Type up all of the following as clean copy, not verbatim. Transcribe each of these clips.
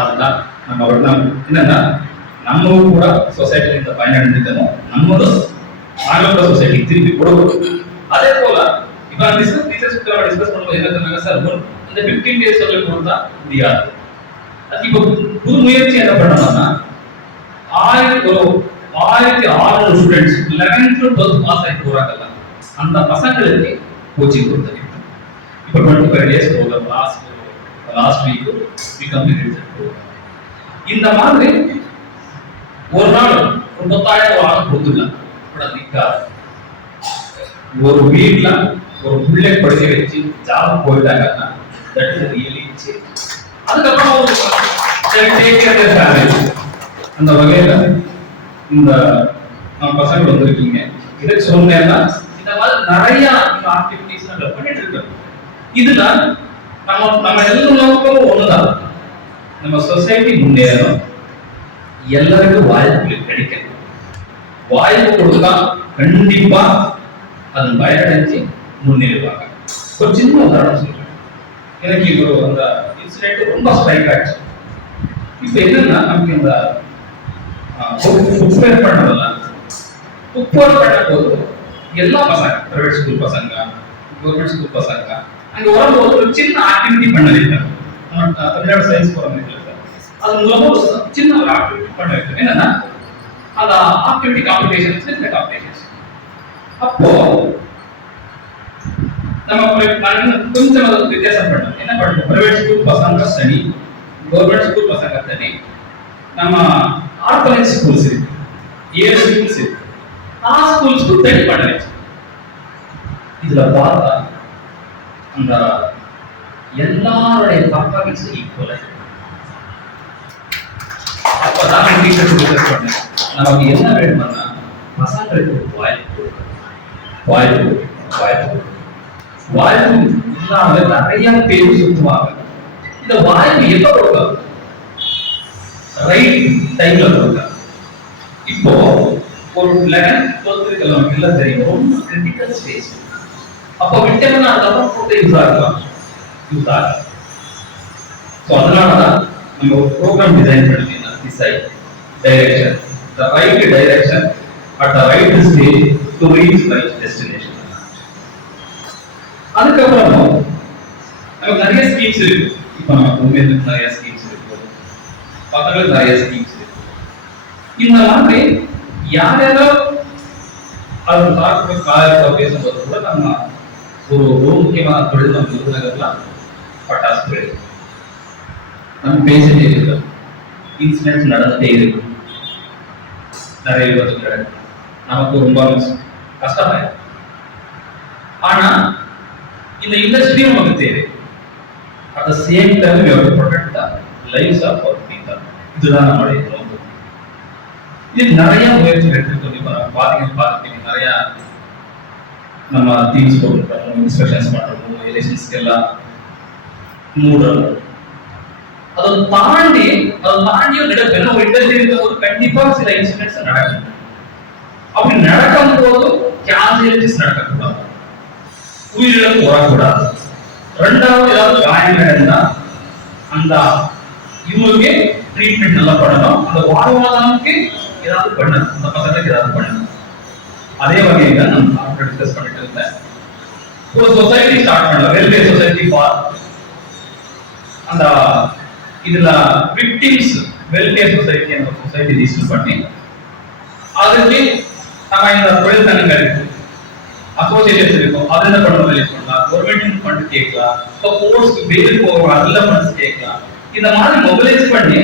அதுதான் நம்ம என்னன்னா நம்ம கூட சொசைட்டில இந்த பயனடைஞ்சிட்டோம், நம்மளும் நாங்களோட சொசைட்டிக்கு திருப்பி கொடுக்கணும். அதே போல இப்ப டீச்சர்ஸ் டிஸ்கஸ் பண்ணும்போது என்ன சொன்னாங்க சார், இந்த 15 days சொல்லி கொடுத்தா முடியாது. இப்ப புது முயற்சி என்ன பண்ணணும்னா 1600 students 11th to 12th pass ஆகி போறாங்கல்ல, அந்த பசங்களுக்கு கோச்சிங் கொடுத்தது. இப்ப 25 days program last week we completed that program. இந்த மாதிரி ஒரு நாள் 30,000 வாங்க கொடுத்துடலாம். ஒரு வீட்ல ஒரு பிள்ளை படிக்க வச்சு ஜாப் போயிட்டாங்கன்னா that is really change. அதுக்கப்புறம் அந்த வகையில இந்த பசங்க வந்திருக்கீங்க, இதை சொன்னேன்னா இந்த மாதிரி நிறைய ஆக்டிவிட்டிஸ் நம்ம பண்ணிட்டு இருக்கோம். இதுல நம்ம எல்லாருக்கும் ஒண்ணுதான், நம்ம சொசைட்டி முன்னேறணும், எல்லாருக்கும் வாய்ப்பு கிடைக்கணும். வாய்ப்பு கொடுத்தா கண்டிப்பா அதன் பயனடைஞ்சு முன்னேறுவாங்க. ஒரு சின்ன உதாரணம் சொல்றேன். எனக்கு ஒரு அந்த இன்சிடென்ட் ரொம்ப ஸ்ட்ரைக் ஆச்சு. இப்ப என்னன்னா நமக்கு இந்த புக்வேர் பண்ணதெல்லாம் புக்வேர் பண்ண போது எல்லா பசங்க, பிரைவேட் ஸ்கூல் பசங்க, கவர்மெண்ட் ஸ்கூல் பசங்க அங்க வரும்போது ஒரு சின்ன ஆக்டிவிட்டி பண்ண வைக்கிறேன். தமிழ்நாடு சயின்ஸ் போறாங்க, அது மூலமா ஒரு சின்ன ஒரு ஆக்டிவிட்டி பண்ண வைக்கிறேன். என்னன்னா அந்த ஆக்டிவிட்டி காம்படிஷன்ஸ், இந்த காம்படிஷன்ஸ் அப்போ நம்ம கொஞ்சம் வித்தியாசம் பண்ணோம். என்ன பண்ணோம், பிரைவேட் ஸ்கூல் பசங்க தனி, கவர்மெண்ட் ஸ்கூல் பசங்க தனி, நம்ம ஆர்கனைஸ் ஸ்கூல்ஸ் இருக்கு, 7 ஸ்கூல்ஸ் இருக்கு, ஆ ஸ்கூல்ஸ்க்கு தனி பண்ண வச்சு. இதுல பார்த்தா அந்த எல்லாருடைய பர்ஃபார்மன்ஸ் ஈக்குவலா இருக்கு. அப்பதான் டீச்சர்ஸ் டிஸ்கஸ் பண்ணேன், நமக்கு என்ன வேணும்னா பசங்களுக்கு வாய்ப்பு இல்லாம நிறைய பேர் சுத்துவாங்க. இந்த வாய்ப்பு எப்ப கொடுக்கலாம், ரைட் டைம்ல கொடுக்கலாம். இப்போ ஒரு 11th 12th நமக்கு எல்லாம் தெரியும், ரொம்ப கிரிட்டிக்கல் ஸ்டேஜ். அப்போ விட்டம்னா அதுக்கப்புறம் கூட யூஸ் ஆகலாம். ஸோ அதனாலதான் நம்ம ஒரு ப்ரோக்ராம் டிசைன் பண்ணிக்கலாம். Design direction, the right direction at the right stage to reach the destination. அதுக்கப்புறம் நமக்கு நிறைய ஸ்கீம்ஸ் இருக்கு. இப்போ நம்ம உண்மையில நிறைய ஸ்கீம்ஸ் இருக்கு, பக்கத்துல நிறைய ஸ்கீம்ஸ் இருக்கு. இந்த மாதிரி யாரோ அது சாப்பிட்டு காலத்தை பேசும்போது கூட நம்ம ஒரு முக்கியமான தொழில் நம்ம விருதுநகர்லாம் பட்டாசு தொழில். நம்ம பேசிட்டே இருக்கோம், இன்சிடென்ட்ஸ் நடந்துட்டே இருக்கும், நிறைய விபத்து நடக்கும், நமக்கு ரொம்ப கஷ்டமாயிடும். ஆனா இந்த இண்டஸ்ட்ரி நமக்கு தேவை. At the same time we have to protect the lives of our people. இதுதான் நம்மளுடைய நோக்கம். இது நிறைய முயற்சிகள் எடுத்துக்கொண்டு இப்போ பாத்தீங்க நிறைய நம்ம டீம்ஸ் போட்டுருக்கோம், இன்ஸ்பெக்ஷன்ஸ் பண்றோம், எலெக்ஷன்ஸ்க்கு எல்லாம் மூடுறோம். அதை தாண்டி நடக்கும் ஒரு இண்டஸ்ட்ரி இருக்கும்போது கண்டிப்பா சில இன்சிடென்ட்ஸ் நடக்கும். அப்படி நடக்கும் போது கேஷுவாலிட்டிஸ் நடக்கக்கூடாது, உயிரிழப்பு வரக்கூடாது. ரெண்டாவது ஏதாவது காயம் நடந்தா அந்த இவங்களுக்கு ட்ரீட்மெண்ட் நல்லா பண்ணணும், அந்த வாழ்வாதாரத்துக்கு ஏதாவது பண்ணணும், அந்த பசங்களுக்கு ஏதாவது பண்ணணும். அதே வகையில நம்ம டிஸ்கஸ் பண்ணிட்டு இருந்தேன், ஒரு சொசைட்டி ஸ்டார்ட் பண்ணலாம், வெல்ஃபேர் சொசைட்டி ஃபார் அந்த இதுல விக்டிம்ஸ் வெல்ஃபேர் சொசைட்டி அந்த சொசைட்டி ரிஜிஸ்டர் பண்ணி அதுக்கு நம்ம இந்த தொழில் சங்கங்கள் இருக்கு, அசோசியேஷன்ஸ் இருக்கும், அதுல பணம் ரிலீஸ் பண்ணலாம், கவர்மெண்ட் ஃபண்ட் கேட்கலாம், இப்போ கோர்ஸ்க்கு பெயில் போகிறோம் அதுல ஃபண்ட்ஸ் கேட்கலாம். இந்த மாதிரி மொபிலைஸ் பண்ணி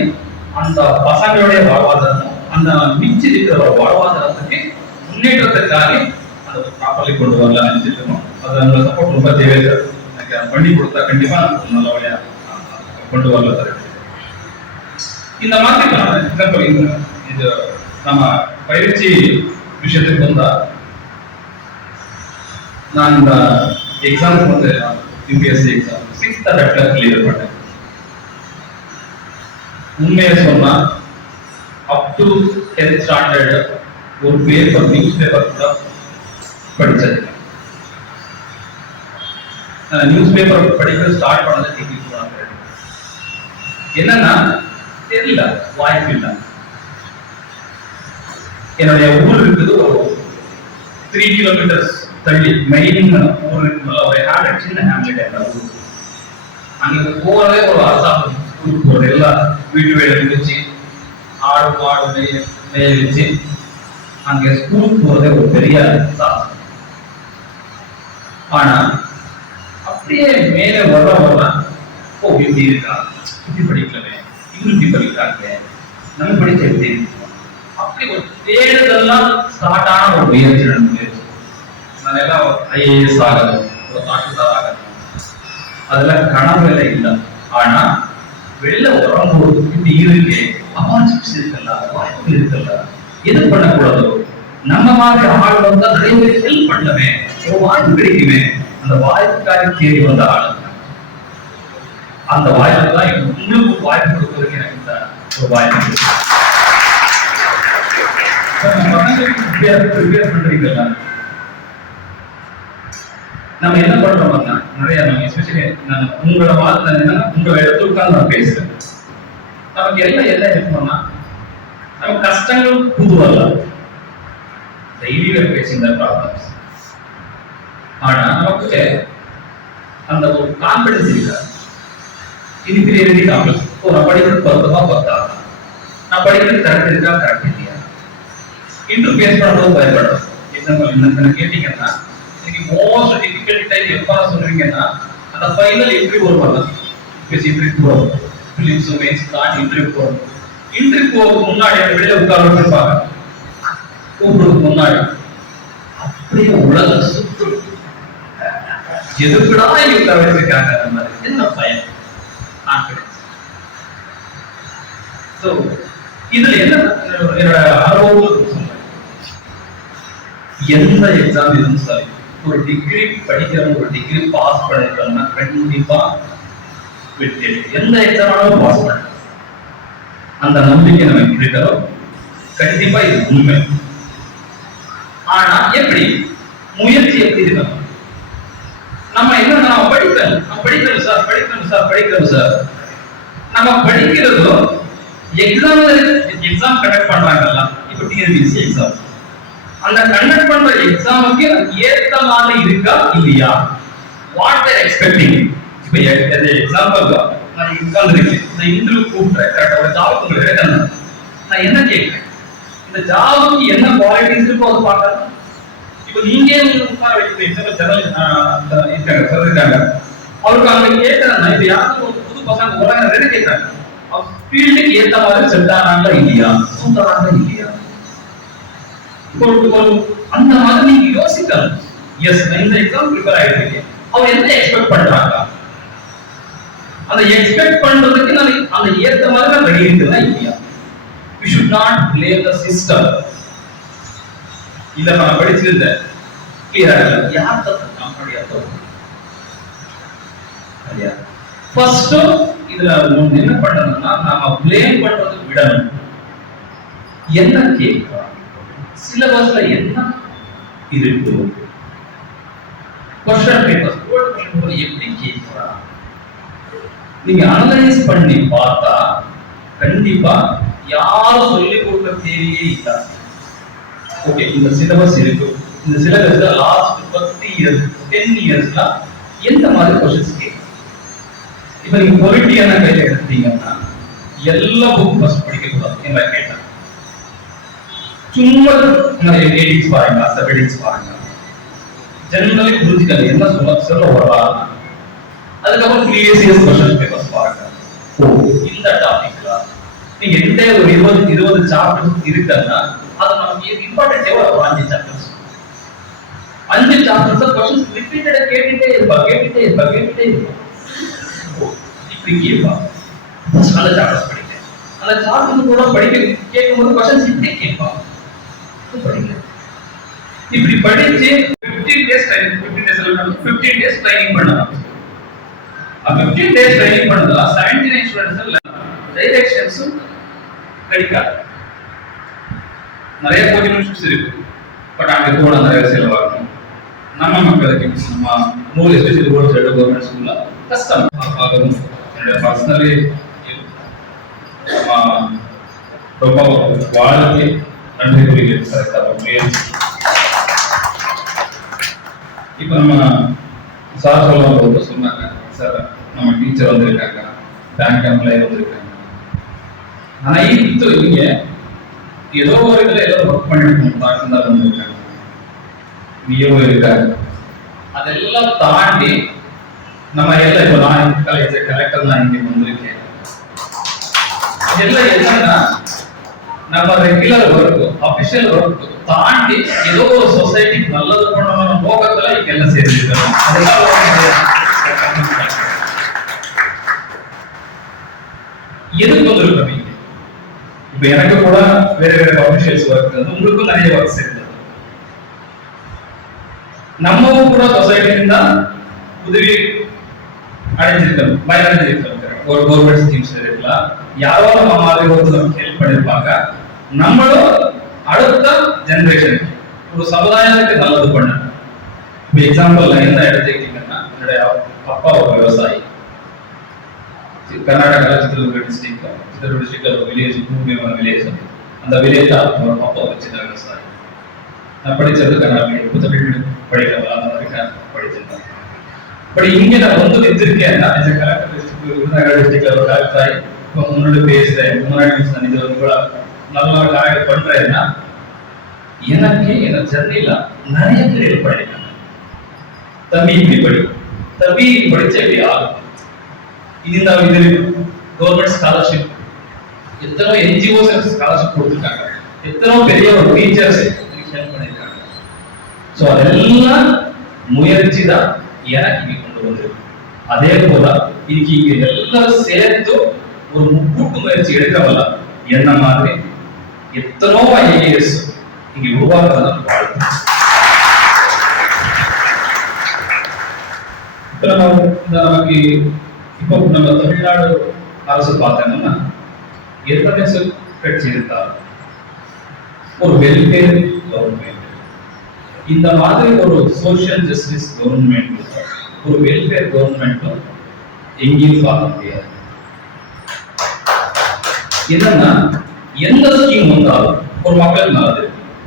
அந்த பசங்களுடைய வாழ்வாதாரம், அந்த மிச்சி இருக்கிற வாழ்வாதாரத்துக்கு முன்னேற்றத்திற்காக அதை ப்ராப்பர்லி கொண்டு வரலாம் நினைச்சிருக்கோம். அது அந்த சப்போர்ட் ரொம்ப தேவை. எனக்கு பண்ணி கொடுத்தா கண்டிப்பா நல்ல வழியா கொண்டு வரல சார். இந்த மாதிரி இது நம்ம பயிற்சி விஷயத்துக்கு வந்தா நான் இந்த எக்ஸாம் வந்து யூபிஎஸ்சி எக்ஸாம் 6th அட்டெம்ப்ட்ல கிளியர் பண்ணேன். உண்மையை சொன்னா அப் டு 10th ஸ்டாண்டர்ட் ஒரு பேப்பர் நியூஸ் பேப்பர் கூட படிச்சது. நியூஸ் பேப்பர் படிக்க ஸ்டார்ட் பண்ணது என்னன்னா தெரியல, வாய்ப்பு இல்லை. என்னுடைய ஊர் இருக்குது ஒரு 3 கிலோமீட்டர்ஸ் தள்ளி, மெயின் ஊர், சின்ன ஹேம்லெட். என்ன ஊர் அங்க போறதே ஒரு அரசாங்கம் ஸ்கூலுக்கு போறது, எல்லாம் வீட்டு வேலை முடிச்சு ஆடு மாடு மேய வச்சு அங்க ஸ்கூலுக்கு போறதே ஒரு பெரிய சாதனை. ஆனா அப்படியே மேலே வர ஓ இப்படி இருக்கா, இப்படி படிக்கலமே, இவரு இப்படி படிக்கிறாங்க, நம்ம படிச்ச எப்படி இருக்கு, அப்படி ஒரு தேடுதல்லாம் ஸ்டார்ட் ஆன ஒரு முயற்சி நடந்து. நான் எல்லாம் IAS ஆகணும், ஒரு டாக்டர் ஆகணும், அதெல்லாம் கனவுல இல்லை. ஆனா வெளில வரும்போது இப்படி இருக்கு, அவான்ஸ் இருக்குல்ல, வாய்ப்பு இருக்குல்ல, எது பண்ணக்கூடாதோ, நம்ம மாதிரி ஆள் வந்தா நிறைய பேர் ஹெல்ப் பண்ணவே, ஒரு வாய்ப்பு கிடைக்குமே, அந்த வாய்ப்புக்காக தேடி வந்த ஆள். அந்த வாய்ப்பு தான் உங்களுக்கு வாய்ப்பு கொடுப்பதற்கு எனக்கு இந்த ஒரு வாய்ப்பு. பண்றீங்களா? நம்ம என்ன பண்றோம்னா நிறைய எஸ்பெஷலி உங்களோட வார்த்தை என்னன்னா, உங்க இடத்துல உட்கார்ந்து நான் பேசுறேன். நமக்கு எல்லாம் இருக்கணும்னா நம்ம கஷ்டங்கள் புதுவல்ல, டெய்லி பேசுகிற ப்ராப்ளம்ஸ். ஆனா நமக்கு அந்த ஒரு கான்பிடன்ஸ் இருக்கா, இதுக்கு எழுதிட்டாங்க நான் படிக்கிறது 10 நான் படிக்கிறது கரெக்ட் இருக்கா, கரெக்ட் இல்லையா, இன்டர்வியூ ஃபேஸ் பண்ணும்போது பயப்படுறோம். என்ன கேட்டீங்கன்னா, இன்னைக்கு மோஸ்ட் டிஃபிகல்ட் டைம் எப்ப சொல்றீங்கன்னா, அந்த ஃபைனல் இன்டர்வியூ வருவாங்க. இன்டர்வியூ போறோம், பிலிம்ஸ் மெயின்ஸ் தான் இன்டர்வியூ போறோம். இன்டர்வியூ போறதுக்கு முன்னாடி வெளியில உட்கார வச்சிருப்பாங்க, கூப்பிடுறதுக்கு முன்னாடி அப்படியே உலக சுத்து எதுக்குடா இங்க வச்சிருக்காங்க, அந்த மாதிரி என்ன பயம், கான்பிடன்ஸ். சோ இதுல என்ன என்னோட அனுபவம் சொல்றேன், எந்த எக்ஸாம் இருந்தாலும் சரி, ஒரு டிகிரி படிக்கிறவங்க ஒரு டிகிரி பாஸ் பண்ணிருக்காங்கன்னா கண்டிப்பா வெற்றி. எந்த எக்ஸாம் ஆனாலும் பாஸ் பண்ண அந்த நம்பிக்கை நம்ம எப்படி தரோம், கண்டிப்பா இது உண்மை. ஆனா எப்படி முயற்சி எப்படி இருக்கணும், நம்ம என்ன நம்ம படிக்கிறோம் சார், நம்ம படிக்கிறதும் எக்ஸாம் கண்டக்ட் பண்றாங்கல்ல, இப்ப TNPSC எக்ஸாம், அந்த கண்டக்ட் பண்ற எக்ஸாமுக்கு ஏத்த மாதிரி இருக்கா இல்லையா, வாட் தேர் எக்ஸ்பெக்டிங். இப்ப எக்ஸாம்பிள் நான் உட்கார்ந்துருக்கேன், நான் இன்டர்வியூ கூப்பிட்டேன், கரெக்டா ஒரு ஜாப் உங்களுக்கு எடுக்கணும், நான் என்ன கேட்கிறேன், இந்த ஜாபுக்கு என்ன குவாலிட்டிஸ் இருக்கோ அதை பார்க்கணும். இப்ப நீங்க உட்கார வைக்கிறீங்க, சொல்லிருக்காங்க அவருக்கு அங்க கேட்கறேன், இப்ப யாரும் ஒரு புது பசங்க உலக ரெண்டு கேட்கறாங்க, ஃபீல்டுக்கு ஏத்த மாதிரி செட் ஆனாங்களா இல்லையா, சூப்பராங்களா இல்லையா, அந்த மாதிரி நீங்க யோசிக்கணும். எஸ் நான் இந்த எக்ஸாம் ப்ரிப்பேர் ஆயிட்டு அவர் என்ன எக்ஸ்பெக்ட் பண்றாங்க, அந்த எக்ஸ்பெக்ட் பண்றதுக்கு நான் அந்த ஏத்த மாதிரி நான் ரெடி இருக்கேனா இல்லையா. we should not blame the system. இல்ல நான் படிச்சிருந்தேன் கிளியரா இல்ல, யார் தப்பு, நம்மளுடைய தப்பு இல்லையா. ஃபர்ஸ்ட் இதுல என்ன பண்ணணும்னா, நாம ப்ளேம் பண்றது விடணும். என்ன கேட்கலாம், சிலபஸ்ல என்ன இருக்கு, क्वेश्चन பேப்பர்ஸ் கோட் பண்ணும்போது எப்படி கேட்கலாம், நீங்க அனலைஸ் பண்ணி பார்த்தா கண்டிப்பா யாரும் சொல்லி கொடுக்க தேவையே இல்லை. ஓகே இந்த சிலபஸ் இருக்கு, இந்த சிலபஸ்ல லாஸ்ட் 10 இயர்ஸ் 10 இயர்ஸ்ல எந்த மாதிரி क्वेश्चंस கேட்கும். இப்ப நீங்க பொலிட்டியான கையில எடுத்தீங்கன்னா எல்லா புக் ஃபர்ஸ்ட் படிக்க கூடாது என்ன கேட்டேன், சும்மா எடிட்ஸ் பாருங்க, சப்எடிட்ஸ் பாருங்க, ஜெனரலி புரிஞ்சுக்கங்க என்ன சொல்ல வரலாம். அதுக்கப்புறம் ப்ரீவியஸ் क्वेश्चन பேப்பர்ஸ் பாருங்க. ஓ இந்த டாபிக்ல நீங்க எந்த ஒரு 20 சாப்டர்ஸ் இருக்குன்னா அது நமக்கு இம்பார்ட்டன்ட் எவ்வளவு, 5 சாப்டர்ஸ் 5 சாப்டர்ஸ் क्वेश्चंस ரிப்பீட்டடா கேட்டுட்டே இருப்பா. இப்படி கேட்பா, அந்த சாப்டர்ஸ் படிங்க, அந்த சாப்டர்ஸ் கூட படிக்க கேட்கும்போது क्वेश्चंस இப்படி கேட்பா, படிங்க. இப்படி படிச்சு 15 டேஸ் ட்ரைனிங் பண்ணலாம். 15 டேஸ் ட்ரைனிங் பண்ணதா 79 ஸ்டூடண்ட்ஸ் டைரக்ஷன்ஸ் கிடைக்காது. நிறைய கோச்சிங் இன்ஸ்டிட்யூட்ஸ் இருக்கு, பட் அங்க கூட நிறைய செலவாகும். நம்ம மக்களுக்கு நம்ம நூல் எஸ்பெஷலி ரோட் சைடு கவர்மெண்ட் ஸ்கூல்ல கஷ்டம் ஆகும். என்னோட பர்சனலி ரொம்ப வாழ்க்கை நன்றி கூறுகிறேன் சார். முயற்சி இப்ப நம்ம சார் சொல்லும் போது சொன்னாங்க சார், நம்ம டீச்சர் வந்திருக்காங்க, பேங்க் எம்ப்ளாயி வந்திருக்காங்க. அனைத்து நீங்க ஏதோ ஒரு இதுல ஏதோ ஒர்க் பண்ணிருக்கணும், தாசில்தார் வந்திருக்காங்க, விஓ இருக்காங்க. அதெல்லாம் தாண்டி நம்ம எல்லாம் இப்ப நான் கலெக்டர் தான் இங்க வந்திருக்கேன். இதெல்லாம் என்னன்னா நம்ம ரெகுலர் ஒர்க், அபிஷியல் ஒர்க் தாண்டி ஏதோ ஒரு சொசைட்டிக்கு நல்லது பண்ணணும் நோக்கத்துல இங்க எல்லாம் சேர்ந்துருக்கோம். எதுக்கு வந்திருக்கோம் இங்க? இப்ப எனக்கு கூட வேற வேற அபிஷியல்ஸ் ஒர்க் இருந்து, உங்களுக்கும் நிறைய ஒர்க்ஸ் இருந்தது. நம்மவும் கூட சொசைட்டில தான் உதவி அடைஞ்சிருக்கோம், பயனடைஞ்சிருக்கோம். ஒரு கவர்மெண்ட் ஸ்கீம்ஸ் இருக்கலாம், யாரோ நம்ம மாதிரி ஒருத்தர் ஹெல்ப் பண்ணிருப்பாங்க. நம்மளும் அடுத்த ஜெனரேஷனுக்கு ஒரு சமுதாயத்துக்கு நல்லது பண்ண. எக்ஸாம்பிள் என்ன எடுத்துக்கிட்டீங்கன்னா, என்னுடைய அப்பா ஒரு விவசாயி, கர்நாடகா சித்திரதுர்க டிஸ்ட்ரிக்ட்ல ஒரு வில்லேஜ், பூமியான வில்லேஜ். அந்த வில்லேஜ் அப்பா வச்சு விவசாயி. நான் படிச்சது கர்நாடகா தமிழ் படிக்கிறேன் படிச்சிருந்தேன். பட் இங்க நான் வந்து வச்சிருக்கேன், கலெக்டர் டிஸ்ட்ரிக்ட் விருதுநகர் டிஸ்ட்ரிக்ட்ல ஒரு கலெக்டர் இப்போ முன்னாடி பேசுறேன், முன்னாடி இது வந்து நல்ல ஒரு காரியம் பண்றேன்னா எனக்கு என்ன ஜர்னில நிறைய பேர் ஹெல்ப் பண்ணிருக்காங்க. தம்பி இப்படி படி, தம்பி படிச்ச எப்படி ஆகும், இது கவர்மெண்ட் ஸ்காலர்ஷிப், எத்தனோ என்ஜிஓஸ் ஸ்காலர்ஷிப் கொடுத்துருக்காங்க, எத்தனோ பெரிய ஒரு டீச்சர்ஸ் ஹெல்ப் பண்ணிருக்காங்க. ஸோ அதெல்லாம் முயற்சி தான் எனக்கு இங்க கொண்டு வந்திருக்கு. அதே போல இன்னைக்கு இங்க எல்லாரும் சேர்த்து ஒரு கூட்டு முயற்சி எடுக்கவல்ல, என்ன மாதிரி எத்தனோ ஐஏஎஸ் இங்க உருவாக்குறதும் வாழ்த்து. நமக்கு இப்போ நம்ம தமிழ்நாடு அரசு பார்த்தோம்னா எத்தனை கட்சி இருந்தா ஒரு வெல்ஃபேர் கவர்மெண்ட், இந்த மாதிரி ஒரு சோசியல் ஜஸ்டிஸ் கவர்மெண்ட், ஒரு வெல்ஃபேர் கவர்மெண்ட்டும் எங்கேயும் பார்க்க முடியாது. என்னன்னா எந்த ஸ்கீம் வந்தாலும் ஒரு மக்களுக்கு நல்லது,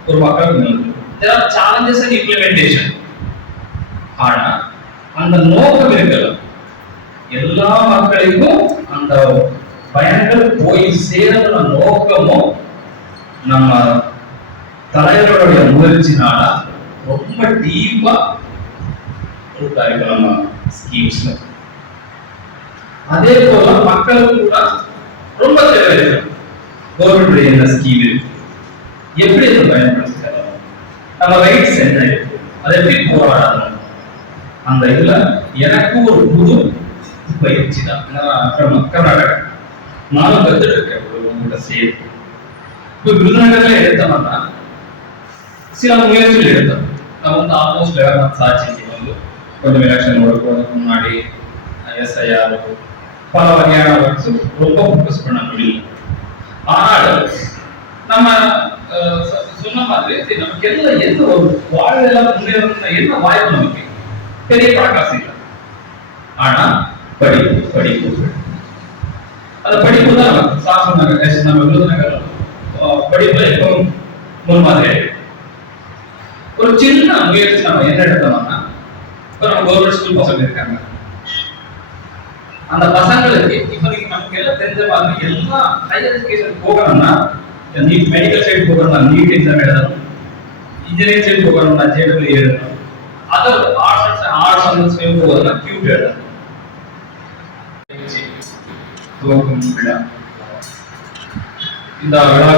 ஒரு மக்களுக்கு நல்லது. there are challenges in implementation. ஆனா அந்த நோக்கம் இருக்கல, எல்லா மக்களுக்கும் அந்த பயன்கள் போய் சேரணும்னு நோக்கமும் நம்ம தலைவருடைய முயற்சினால ரொம்ப டீப்பா நம்ம ஸ்கீம்ஸ். அதே போல மக்களுக்கு கூட ரொம்ப தேவை இருக்கு. கவர்மெண்ட் என்ன ஸ்கீம் இருக்கு, எப்படி அதை பயன்படுத்திக்கலாம், நம்ம ரைட்ஸ் என்ன இருக்கு, அதை எப்படி போராடணும், அந்த இதுல எனக்கு ஒரு புது பயிற்சி தான். கர்நாடகா நானும் கத்துட்டு இருக்கேன் உங்ககிட்ட சேர்த்து. இப்போ விருதுநகர்ல எடுத்தோம்னா சில முயற்சிகள் எடுத்தோம். நான் வந்து ஆல்மோஸ்ட் 11 months ஆச்சு வந்து கொஞ்சம் எலெக்ஷன் போறதுக்கு முன்னாடி எஸ்ஐஆர் பல வகையான ஒர்க்ஸ் ரொம்ப ஃபோக்கஸ் பண்ண முடியல. ஆனால் நம்ம சொன்ன மாதிரி நமக்கு எந்த ஒரு வாழ்க்கையில முன்னேறணும் என்ன வாய்ப்பு, நமக்கு பெரிய பணக்காசு இல்லை. ஆனா படிப்பு அந்த படிப்பு தான் சார் சொன்னாங்க. நம்ம விருதுநகர் படிப்புல எப்போ முன்மாதிரி ஒரு சின்ன முயற்சி நம்ம என்ன எடுத்தோம்னா, இப்ப நம்ம கவர்மெண்ட் ஸ்கூல் பசங்க இருக்காங்க, அந்த பசங்களுக்கு இப்ப நமக்கு எல்லாம் தெரிஞ்ச மாதிரி எல்லாம் ஹையர் எஜுகேஷன் போகணும்னா, நீட் மெடிக்கல் சைடு போகணும்னா நீட் எக்ஸாம் எழுதணும், இன்ஜினியரிங் சைடு போகணும்னா ஜேடபிள்யூ எழுதணும், அதர் ஆர்ட்ஸ் அண்ட் சயின்ஸ் போகணும்னா கியூட் எழுதணும். துவக்கும் விழா, இந்த விழா